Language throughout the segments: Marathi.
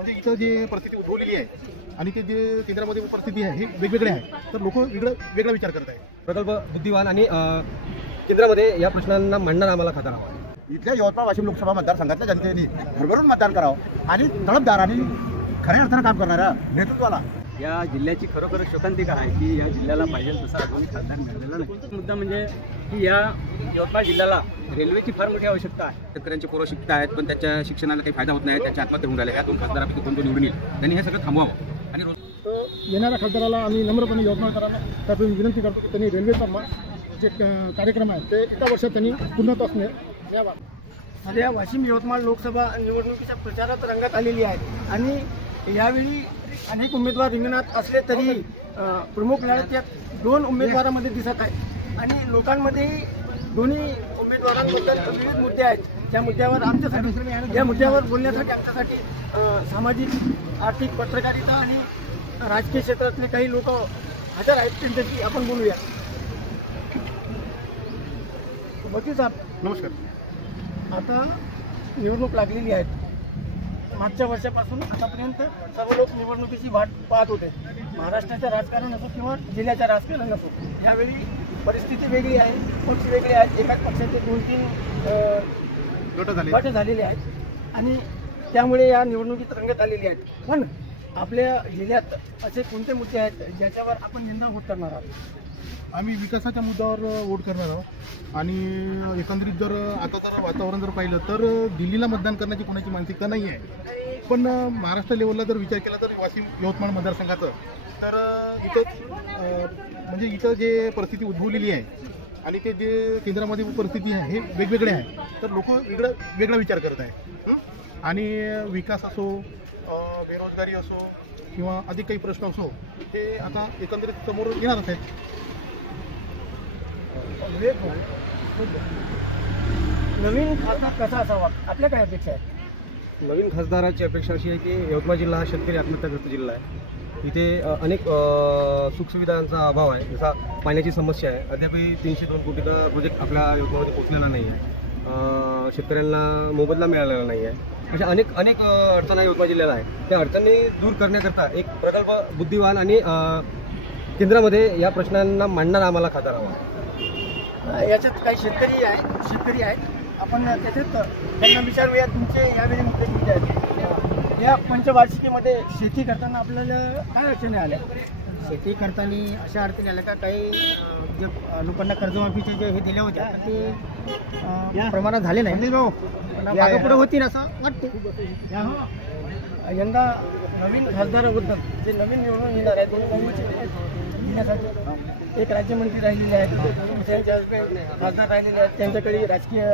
म्हणजे इथं जे परिस्थिती उद्भवलेली आहे आणि ते जे केंद्रामध्ये परिस्थिती आहे हे वेगवेगळे आहे, तर लोक वेगळा विचार करत आहेत। प्रकल्प बुद्धिवान आणि केंद्रामध्ये या प्रश्नांना मांडणार आम्हाला खातर हवा। इथल्या यवतमाळ वाशिम लोकसभा मतदारसंघातल्या जनतेने भरभरून मतदान करावं आणि तळपदार आणि खऱ्या अर्थानं काम करणाऱ्या नेतृत्वाला या जिल्ह्याची खरोखर शोकांतिका आहे की या जिल्ह्याला पाहिजे तसा अजून खासदार मिळालेला नाही। मुद्दा म्हणजे की या यवतमाळ जिल्ह्याला रेल्वेची फार मोठी आवश्यकता आहे। शेतकऱ्यांचे पोरं शिकत आहेत पण त्याच्या शिक्षणाला काही फायदा होत नाही, त्याच्या आत्महत्या होऊन राहिल्या। यातून खासदारापैकी कोण निवडून येईल त्यांनी हे सगळं थांबवावं आणि येणाऱ्या खासदाराला आम्ही नम्रपणे यवतमाळकरांना त्यातून विनंती करतो की त्यांनी रेल्वेचा जे कार्यक्रम आहे ते एका वर्षात त्यांनी पूर्णत्वास न्यावा। सध्या वाशिम यवतमाळ लोकसभा निवडणुकीच्या प्रचारात रंगात आलेली आहे आणि यावेळी अनेक उमेदवार रिंगणात असले तरी प्रमुख लढत या दोन उमेदवारांमध्ये दिसत आहे आणि लोकांमध्ये दोन्ही उमेदवारांबद्दल विविध मुद्दे आहेत। त्या मुद्द्यावर आमच्यासाठी या मुद्द्यावर बोलण्यासाठी आमच्यासाठी सामाजिक आर्थिक पत्रकारिता आणि राजकीय क्षेत्रातले काही लोक हजर आहेत, त्यांच्याशी आपण बोलूया। वकील साहेब नमस्कार। आता निवडणूक लागलेली आहे। मागच्या वर्षापासून आतापर्यंत सर्व लोक निवडणुकीची वाट पाहत होते, महाराष्ट्राचं राजकारण असो किंवा जिल्ह्याचं राजकारण असो। यावेळी परिस्थिती वेगळी आहे, पक्ष वेगळे आहेत, एकाच पक्षाचे 2-3 गट झालेले आहेत आणि त्यामुळे या निवडणुकीत रंगत आलेली आहेत। पण आपल्या जिल्ह्यात असे कोणते मुद्दे आहेत ज्याच्यावर आपण निंदा वोट करणार आहोत? आम्ही विकासाच्या मुद्द्यावर वोट करणार आहोत आणि एकंदरीत जर आता जर वातावरण जर पाहिलं तर दिल्लीला मतदान करण्याची कोणाची मानसिकता नाही आहे, पण महाराष्ट्र लेवलला जर विचार केला तर वाशिम यवतमाळ मतदारसंघाचं तर म्हणजे इथं जे परिस्थिती उद्भवलेली आहे आणि ते जे केंद्रामध्ये परिस्थिती आहे हे वेगवेगळे आहे, तर लोक वेगळा विचार करत आहे आणि विकास असो, बेरोजगारी असो किंवा अधिक काही प्रश्न असो ते आता एकंदरीत समोर येणारच आहेत। नवीन खासदार कसा असावा, आपल्या काय अपेक्षा आहेत? नवीन खासदाराची अपेक्षा अशी आहे की यवतमाळ जिल्हा हा शेतकरी आत्महत्याग्रस्त जिल्हा आहे। इथे अनेक सुखसुविधांचा अभाव आहे, जसा पाण्याची समस्या आहे, अद्यापही 302 कोटीचा प्रोजेक्ट आपल्या यवतमाळमध्ये पोहोचलेला नाही आहे, शेतकऱ्यांना मोबदला मिळालेला नाही आहे, अशा अनेक अडचणी यवतमाळ जिल्ह्याला आहे। त्या अडचणी दूर करण्याकरता एक प्रकल्प बुद्धिवान आणि केंद्रामध्ये या प्रश्नांना मांडणार आम्हाला खातर हवा। याच्यात काही शेतकरी आहेत, आपण त्याच्यात त्यांना विचारूया तुमचे यावेळी मुद्दे आहेत। या पंचवार्षिकीमध्ये शेती करताना आपल्याला काय अडचणी आल्या? शेती करताना अशा अडचणी आल्या का, काही जे लोकांना कर्जमाफीचे जे हे दिले होते ते प्रमाणात झाले नाही, पुढे होतील असं वाटतं। यंदा नवीन खासदाराबद्दल जे नवीन निवडून येणार आहे 2 घेण्यासाठी एक राज्यमंत्री राहिलेले आहेत, त्यांच्या खासदार राहिलेले आहेत, त्यांच्याकडे राजकीय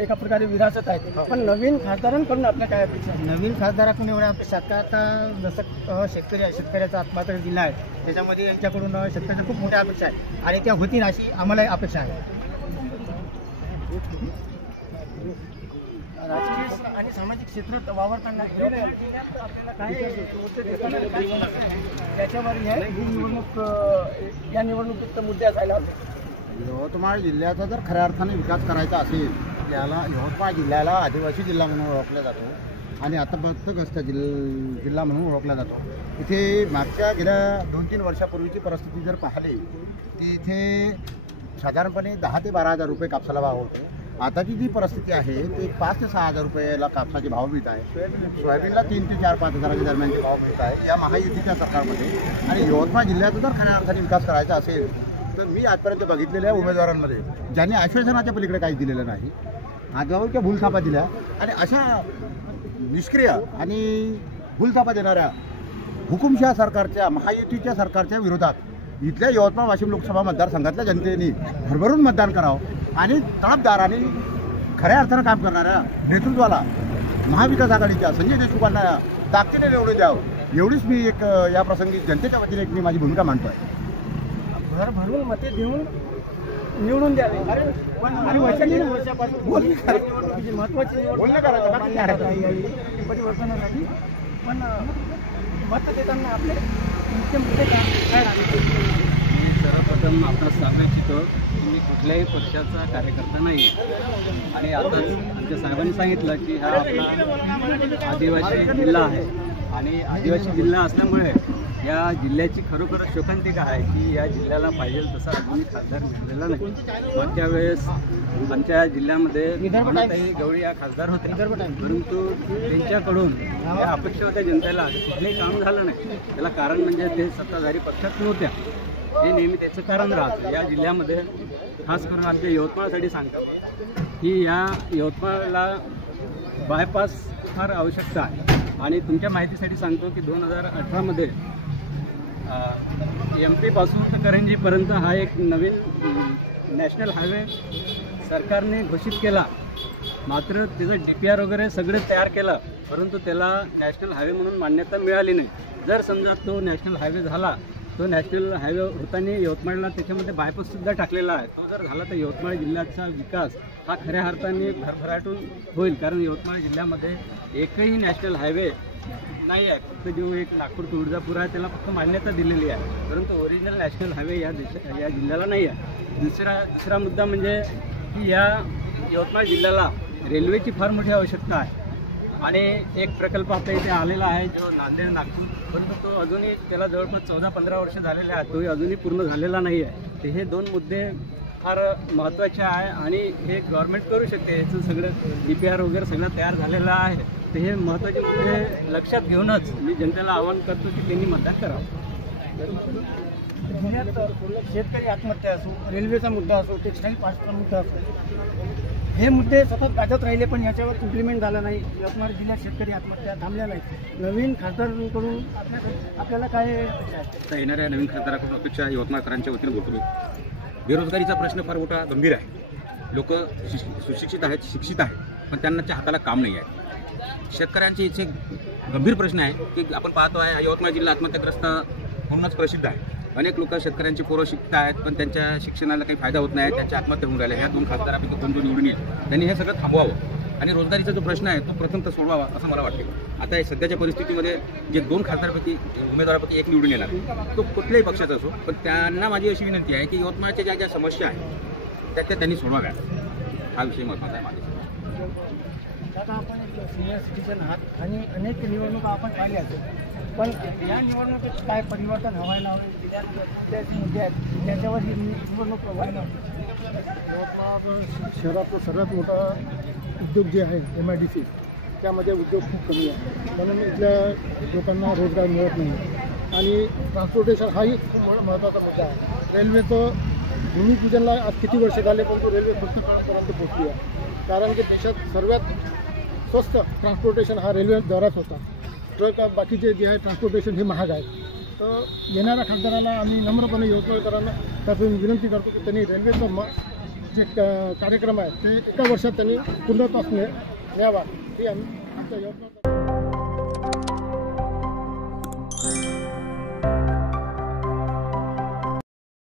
एका प्रकारे विरासत आहे, पण नवीन खासदारांकडून आपल्या काय अपेक्षा? नवीन खासदाराकडून एवढ्या अपेक्षा का, आता जसं शेतकऱ्याचा आत्महत्या जिल्हा आहे त्याच्यामध्ये यांच्याकडून शेतकऱ्याच्या खूप मोठ्या अपेक्षा आहे आणि त्या होतील अशी आम्हाला अपेक्षा आहे। राजकीय आणि सामाजिक क्षेत्रात वावरताना आपल्याला काय त्याच्यावर या निवडणुकीत मुद्दे असायला हवे? यवतमाळ जिल्ह्याचा जर खऱ्या अर्थाने विकास करायचा असेल याला यवतमाळ जिल्ह्याला आदिवासी जिल्हा म्हणून ओळखला जातो आणि आतापर्यंत जिल्हा म्हणून ओळखला जातो। इथे मागच्या गेल्या 2-3 वर्षापूर्वीची परिस्थिती जर पाहिली की इथे साधारणपणे 10 ते 12 हजार रुपये कापसाला भाव होतो। आताची जी परिस्थिती आहे ते 5 ते 6 हजार रुपयाला कापसाचे भाव मिळत आहे, सोयाबीनला 3 ते 4-5 हजाराच्या दरम्यानचे भाव मिळत आहे या महायुतीच्या सरकारमध्ये। आणि यवतमाळ जिल्ह्याचा जर खऱ्या अर्थाने विकास करायचा असेल तर मी आजपर्यंत बघितलेल्या उमेदवारांमध्ये ज्यांनी आश्वासनाच्या पलीकडे काही दिलेलं नाही, आजवळच्या भूलथापा दिल्या आणि अशा निष्क्रिय आणि भूलथापा देणाऱ्या हुकुमशाह सरकारच्या महायुतीच्या सरकारच्या विरोधात इथल्या यवतमाळ वाशिम लोकसभा मतदारसंघातल्या जनतेने भरभरून मतदान करावं आणि तळपदार आणि खऱ्या अर्थानं काम करणाऱ्या नेतृत्वाला महाविकास आघाडीच्या संजय देशमुखांना ताकदीने निवडून द्यावं, एवढीच मी एक या प्रसंगी जनतेच्या वतीने मी माझी भूमिका मांडतो आहे। भरभरून मते देऊन निवडून द्यावे, कारण वर्षापासून महत्वाची परिवर्तनासाठी, पण मत देताना आपले मुख्य मुद्दे काय राहिले? सर्वप्रथम आपण सांगू इच्छितो की मी कुठल्याही पक्षाचा कार्यकर्ता नाही आहे आणि आताच आमच्या साहेबांनी सांगितलं की हा आपला आदिवासी जिल्हा आहे आणि आदिवासी जिल्हा असल्यामुळे या जिल्ह्याची खरोखरच शोकांतिका आहे की या जिल्ह्याला पाहिजे तसा अजूनही खासदार मिळालेला नाही. मागच्या वेळेस आमच्या जिल्ह्यामध्ये भावनाताई गवळी या खासदार होते, परंतु त्यांच्याकडून या अपेक्षा होत्या जनतेला कुठलंही काम झालं नाही. त्याला कारण म्हणजे ते सत्ताधारी पक्षात नव्हत्या, हे नेहमी त्याचं कारण राहतं. या जिल्ह्यामध्ये खास करून आमच्या यवतमाळसाठी सांगतो की या यवतमाळला बायपास फार आवश्यकता आहे आणि तुमच्या माहितीसाठी सांगतो की 2018मध्ये MP पासून तर करंजीपर्यंत हा एक नवीन नॅशनल हायवे सरकारने घोषित केला. मात्र त्याचं DPR वगैरे सगळे तयार केलं, परंतु त्याला नॅशनल हायवे म्हणून मान्यता मिळाली नाही. जर समजा तो नॅशनल हायवे झाला, तो नॅशनल हायवे होताना यवतमाळला त्याच्यामध्ये बायपाससुद्धा टाकलेला आहे. तो जर झाला तर यवतमाळ जिल्ह्याचा विकास हा खऱ्या अर्थाने भरभराटून होईल, कारण यवतमाळ जिल्ह्यामध्ये एकही नॅशनल हायवे नाही आहे. फक्त जो एक नागपूर तुळजापूर आहे त्याला फक्त मान्यता दिलेली आहे, परंतु ओरिजिनल नॅशनल हायवे या जिल्ह्याला नाही आहे. दुसरा मुद्दा म्हणजे की या यवतमाळ जिल्ह्याला रेल्वेची फार मोठी आवश्यकता आहे आणि एक प्रकल्प आता इथे आलेला आहे जो नांदेड नागपूर, परंतु तो अजूनही त्याला जवळपास 14-15 वर्ष झालेले आहेत, तोही अजूनही पूर्ण झालेला नाही आहे. तर हे दोन मुद्दे फार महत्त्वाचे आहे आणि हे गव्हर्नमेंट करू शकते. याचं सगळं DPR वगैरे सगळं तयार झालेलं आहे. तर हे महत्त्वाचे मुद्दे लक्षात घेऊनच मी जनतेला आवाहन करतो की त्यांनी मतदान करावं. शेतकरी आत्महत्या असो, रेल्वेचा मुद्दा असो, टेक्स्टाईल पार्कचा मुद्दा असो, हे मुद्दे सतत गाजत राहिले पण याच्यावर इम्प्लिमेंट झालं नाही. यवतमाळ जिल्ह्यात शेतकरी आत्महत्या थांबल्या नाहीत. नवीन खासदारांकडून आपल्याला काय आता येणाऱ्या नवीन खासदाराकडून अपेक्षा यवतमाळकरांच्या वतीने बोलतो मी. बेरोजगारीचा प्रश्न फार मोठा गंभीर आहे. लोक सुशिक्षित आहेत, शिक्षित आहेत, पण त्यांच्या हाताला काम नाही आहे. शेतकऱ्यांचे इथे गंभीर प्रश्न आहे की आपण पाहतो आहे यवतमाळ जिल्हा आत्महत्याग्रस्त म्हणूनच प्रसिद्ध आहे. अनेक लोक शेतकऱ्यांची पोरं शिकत आहेत पण त्यांच्या शिक्षणाला काही फायदा होत नाही, त्यांच्या आत्महत्या होऊन राहिल्या. ह्या दोन खासदारापैकी कोण निवडून येईल त्यांनी हे सगळं थांबवावं आणि रोजगारीचा जो प्रश्न आहे तो प्रथमतः सोडवावा असं मला वाटते. आता सध्याच्या परिस्थितीमध्ये जे दोन खासदारपैकी उमेदवारापैकी एक निवडून येणार तो कुठल्याही पक्षाचा असो, पण त्यांना माझी अशी विनंती आहे की यवतमाळच्या ज्या समस्या आहेत त्या त्यांनी सोडवाव्या. हा विषय महत्त्वाचा आहे माझ्यासाठी. आता आपण सिनियर सिटीजन आहात आणि अनेक निवडणुका आपण पाहिल्या आहेत, पण या निवडणुकीत काय परिवर्तन व्हायला हवे, ज्या मुद्दे आहेत त्याच्यावर ही निवडणूक व्हायला हवी. यवतमाळ शहरातलं सर्वात मोठा उद्योग जे आहे MIDC, त्यामध्ये उद्योग खूप कमी आहे, म्हणून इथल्या लोकांना रोजगार मिळत नाही. आणि ट्रान्सपोर्टेशन हाही खूप महत्त्वाचा मुद्दा आहे. रेल्वेचं भूमिपूजनला आज किती वर्ष झाले पण तो रेल्वे फक्त काळापर्यंत पोहोचली आहे, कारण की देशात सर्वात स्वस्त ट्रान्सपोर्टेशन हा रेल्वेद्वाराच होता. ट्रक बाकीचे जे आहे ट्रान्सपोर्टेशन हे महाग आहे. तर येणाऱ्या खासदाराला आम्ही नम्रपणे यवतमाळकरांना त्यातून विनंती करतो की त्यांनी रेल्वेचं जे कार्यक्रम आहे ते एका वर्षात त्यांनी पूर्णत्वास न्यावा ही आमच्या यवतमाळ